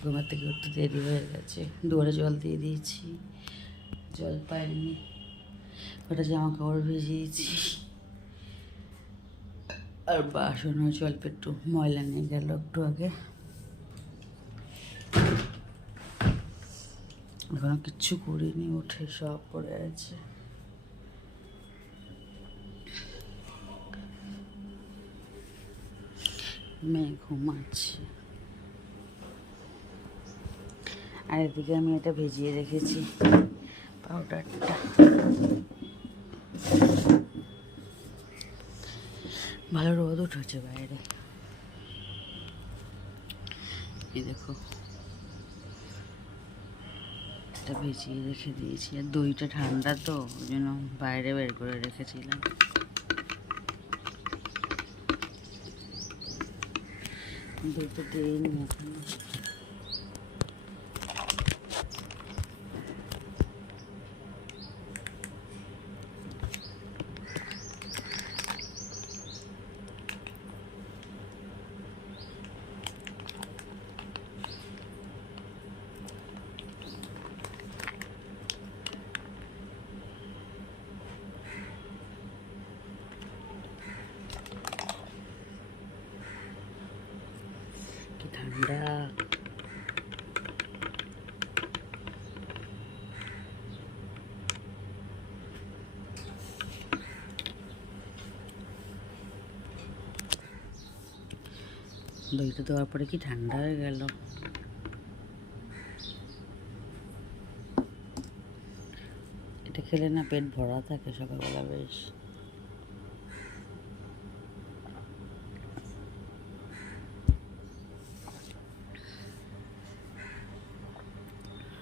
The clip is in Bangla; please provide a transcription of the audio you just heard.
ঘুমার থেকে উঠতে দেরি হয়ে গেছে। দুয়ারে জল দিয়ে দিয়েছি, জল পাইনি, ওটা জামা কাপড় ভিজিয়েছি, আর বাসন হয়েছে অল্প একটু ময়লা নিয়ে গেল একটু আগে। এখনো কিচ্ছু করিনি, উঠে সব পড়ে আছে। মেয়ে ঘুমাচ্ছে, আর এদিকে আমি এটা ভিজিয়ে রেখেছি পাউডারটা। ভালো রোদ উঠেছে বাইরে, এই দেখো এটা ভিজিয়ে রেখে দিয়েছি। আর দইটা ঠান্ডা তো, ওই জন্য বাইরে বের করে রেখেছিলাম। দইটা দিইনি এখনো। কি ঠান্ডা! দইটা দেওয়ার পরে কি ঠান্ডা হয়ে গেল। এটা খেলে না পেট ভরা থাকে সকালবেলা বেশ।